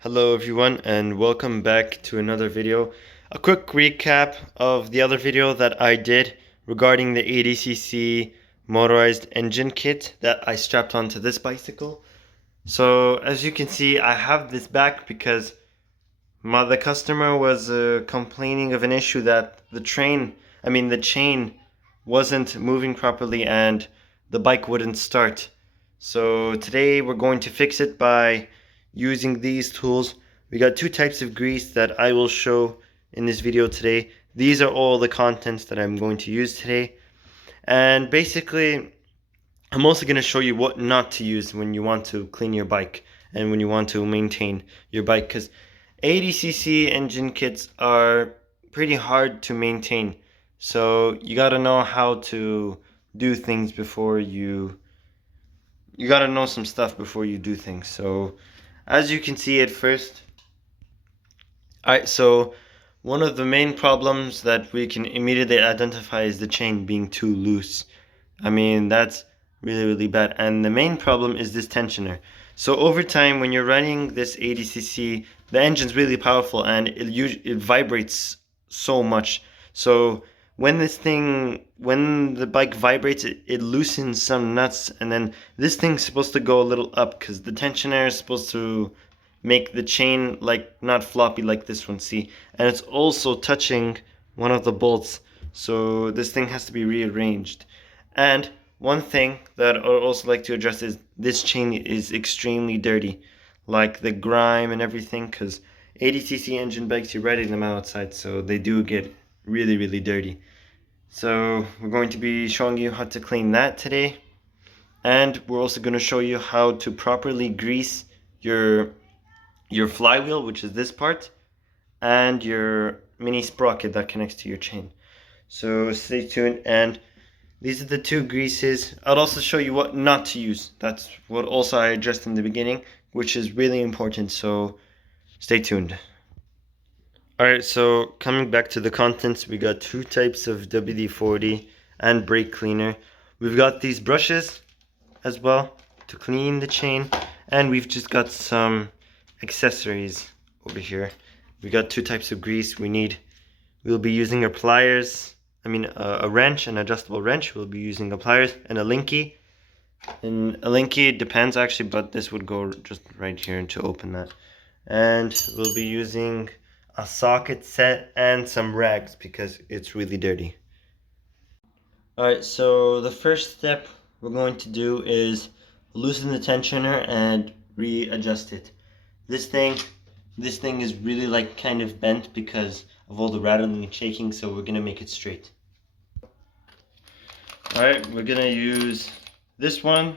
Hello everyone and welcome back to another video. A quick recap of the other video that I did regarding the 80cc motorized engine kit that I strapped onto this bicycle. So as you can see, I have this back because the customer was complaining of an issue that the chain wasn't moving properly and the bike wouldn't start. So today we're going to fix it by using these tools. We got two types of grease that I will show in this video today. These are all the contents that I'm going to use today. And basically, I'm also going to show you what not to use when you want to clean your bike and when you want to maintain your bike, because 80cc engine kits are pretty hard to maintain. So you got to know how to do things before you got to know some stuff before you do things. So as you can see at first, alright, so one of the main problems that we can immediately identify is the chain being too loose. That's really bad. And the main problem is this tensioner. So over time, when you're running this 80cc, the engine's really powerful and it vibrates so much. So when the bike vibrates, it loosens some nuts, and then this thing's supposed to go a little up because the tensioner is supposed to make the chain like not floppy like this one, see? And it's also touching one of the bolts. So this thing has to be rearranged. And one thing that I also like to address is this chain is extremely dirty, like the grime and everything, because 80cc engine bikes, you're riding them outside, so they do get really dirty. So we're going to be showing you how to clean that today, and we're also going to show you how to properly grease your flywheel, which is this part, and your mini sprocket that connects to your chain. So stay tuned, and these are the two greases. I'll also show you what not to use. That's what also I addressed in the beginning, which is really important, so stay tuned. Alright, so coming back to the contents, we got two types of WD-40 and brake cleaner. We've got these brushes as well to clean the chain, and we've just got some accessories over here. We got two types of grease. We'll be using our pliers, a wrench, an adjustable wrench. We'll be using the pliers and a linky. And a linky depends actually, but this would go just right here to open that. And we'll be using a socket set and some rags because it's really dirty. Alright, so the first step we're going to do is loosen the tensioner and readjust it. This thing is really like kind of bent because of all the rattling and shaking, so we're gonna make it straight. Alright, we're gonna use this one,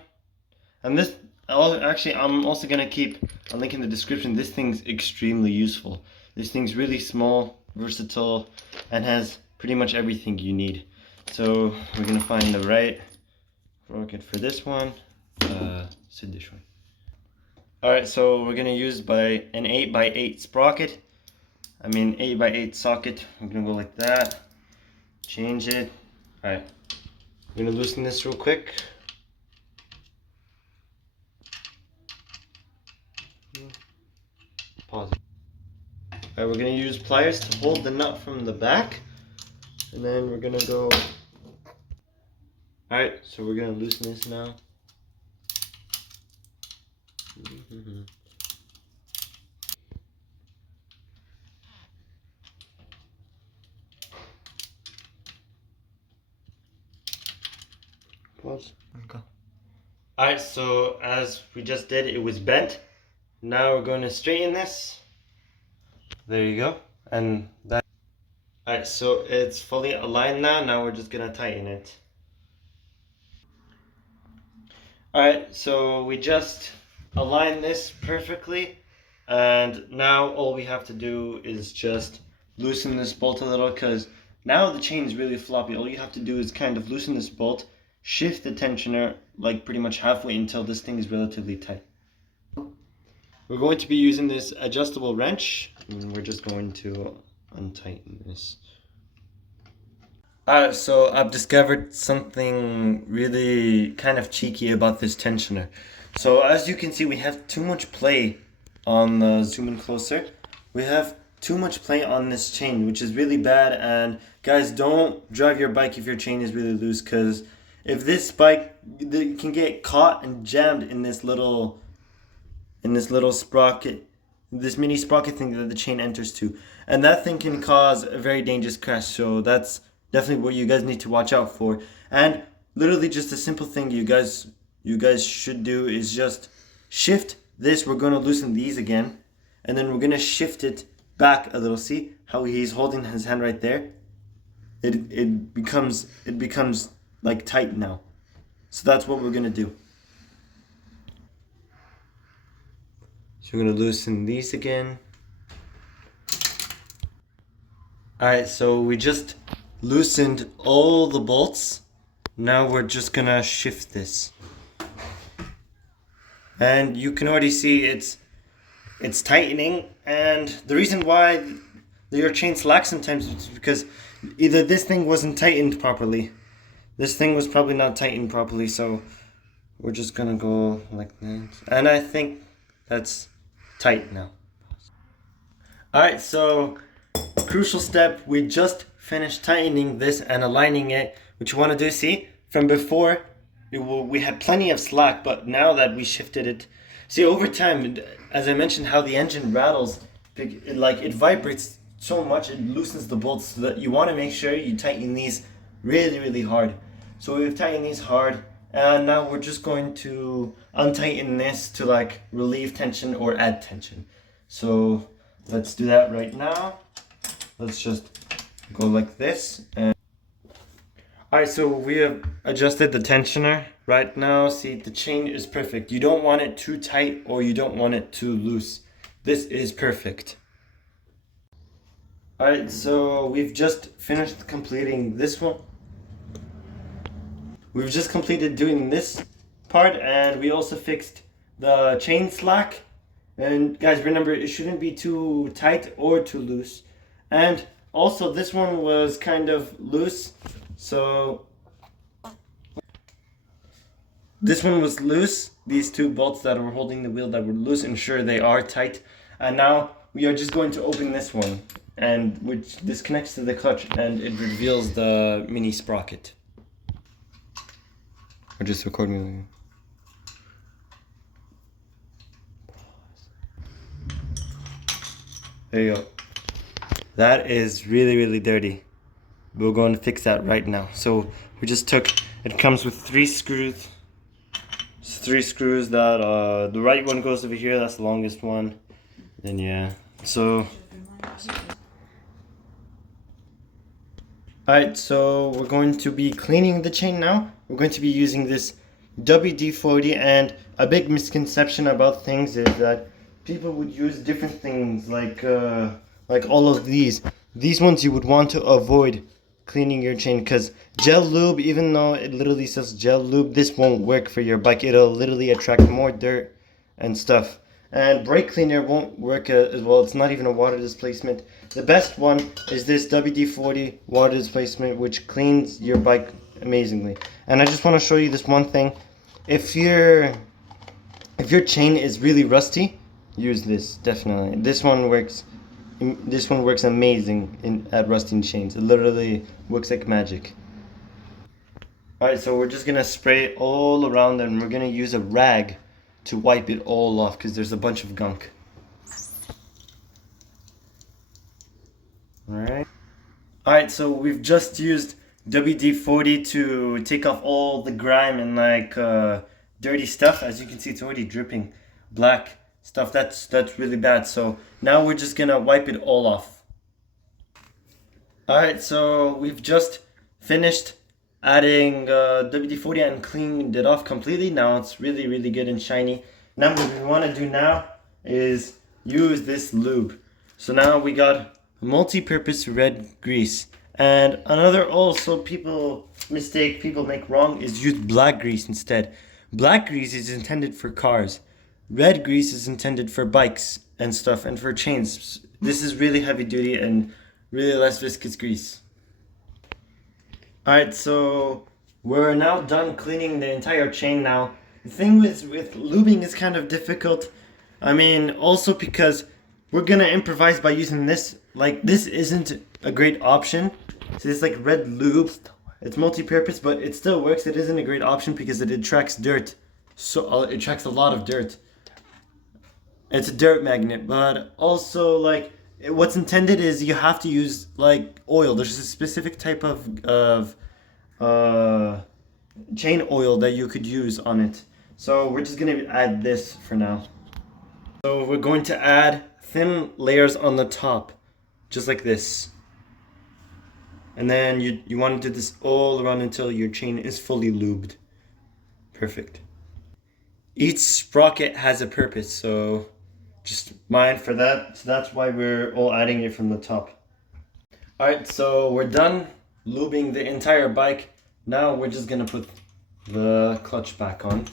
and this, actually I'm also gonna keep a link in the description. This thing's extremely useful. This thing's really small, versatile, and has pretty much everything you need. So we're gonna find the right sprocket for this one. This one. Alright, so we're gonna use an 8x8 sprocket. 8x8 socket. I'm gonna go like that. Change it. Alright. I'm gonna loosen this real quick. Pause. Alright, we're gonna use pliers to hold the nut from the back. And then we're gonna go. Alright, so we're gonna loosen this now. Pause. Okay. Alright, so as we just did, it was bent. Now we're going to straighten this. There you go. And that. Alright, so it's fully aligned now. Now we're just gonna tighten it. Alright, so we just aligned this perfectly. And now all we have to do is just loosen this bolt a little, because now the chain is really floppy. All you have to do is kind of loosen this bolt, shift the tensioner like pretty much halfway until this thing is relatively tight. We're going to be using this adjustable wrench, and we're just going to untighten this. So I've discovered something really kind of cheeky about this tensioner. So as you can see, we have too much play on the zoom in closer, we have too much play on this chain, which is really bad. And guys, don't drive your bike if your chain is really loose, because if this bike can get caught and jammed in this little sprocket, this mini sprocket thing that the chain enters to, and that thing can cause a very dangerous crash. So that's definitely what you guys need to watch out for. And literally just a simple thing you guys should do is just shift this. We're going to loosen these again, and then we're going to shift it back a little. See how he's holding his hand right there? It becomes like tight now. So that's what we're going to do. So we're going to loosen these again. Alright, so we just loosened all the bolts. Now we're just going to shift this. And you can already see it's tightening. And the reason why your chain slacks sometimes is because either this thing wasn't tightened properly. This thing was probably not tightened properly, so we're just going to go like that. And I think that's tight now. Alright, so crucial step, we just finished tightening this and aligning it. What you want to do, see, from before we had plenty of slack, but now that we shifted it, see, over time, as I mentioned, how the engine rattles, it vibrates so much, it loosens the bolts, so that you want to make sure you tighten these really hard. So we've tightened these hard, and now we're just going to untighten this to like relieve tension or add tension. So let's do that right now. Let's just go like this. And alright, so we have adjusted the tensioner right now. See, the chain is perfect. You don't want it too tight or you don't want it too loose. This is perfect. Alright, so we've just finished completing this one. We've just completed doing this part, and we also fixed the chain slack. And guys, remember, it shouldn't be too tight or too loose. And also this one was kind of loose, so this one was loose. These two bolts that were holding the wheel that were loose, ensure they are tight. And now we are just going to open this one, and which this connects to the clutch, and it reveals the mini sprocket. Or just record me. There you go. That is really dirty. We're going to fix that right now. So we just took, it comes with 3 screws. It's 3 screws that, the right one goes over here, that's the longest one. Then yeah, so. Alright, so we're going to be cleaning the chain now. We're going to be using this WD-40, and a big misconception about things is that people would use different things like all of these. These ones you would want to avoid cleaning your chain, because gel lube, even though it literally says gel lube, this won't work for your bike. It'll literally attract more dirt and stuff. And brake cleaner won't work as well. It's not even a water displacement. The best one is this WD-40 water displacement, which cleans your bike amazingly. And I just want to show you this one thing. If your chain is really rusty, use this, definitely. This one works amazing at rusting chains. It literally works like magic. Alright, so we're just gonna spray it all around, and we're gonna use a rag to wipe it all off, because there's a bunch of gunk. Alright, so we've just used WD-40 to take off all the grime and dirty stuff. As you can see, it's already dripping black stuff. That's really bad. So now we're just gonna wipe it all off. Alright, so we've just finished adding WD-40 and cleaned it off completely. Now it's really good and shiny. Now what we want to do now is use this lube. So now we got multi-purpose red grease. And another also people make wrong is use black grease instead. Black grease is intended for cars. Red grease is intended for bikes and stuff, and for chains. This is really heavy duty and really less viscous grease. Alright, so we're now done cleaning the entire chain now. The thing with lubing is kind of difficult. I mean, also because we're gonna improvise by using this. Like, this isn't a great option. So it's like red lube. It's multi-purpose, but it still works. It isn't a great option because it attracts dirt. So it attracts a lot of dirt. It's a dirt magnet, but also like what's intended is you have to use like oil. There's a specific type of uh, chain oil that you could use on it. So we're just gonna add this for now. So we're going to add thin layers on the top, just like this. And then you want to do this all around until your chain is fully lubed. Perfect. Each sprocket has a purpose, so just mind for that. So that's why we're all adding it from the top. Alright, so we're done lubing the entire bike. Now we're just gonna put the clutch back on.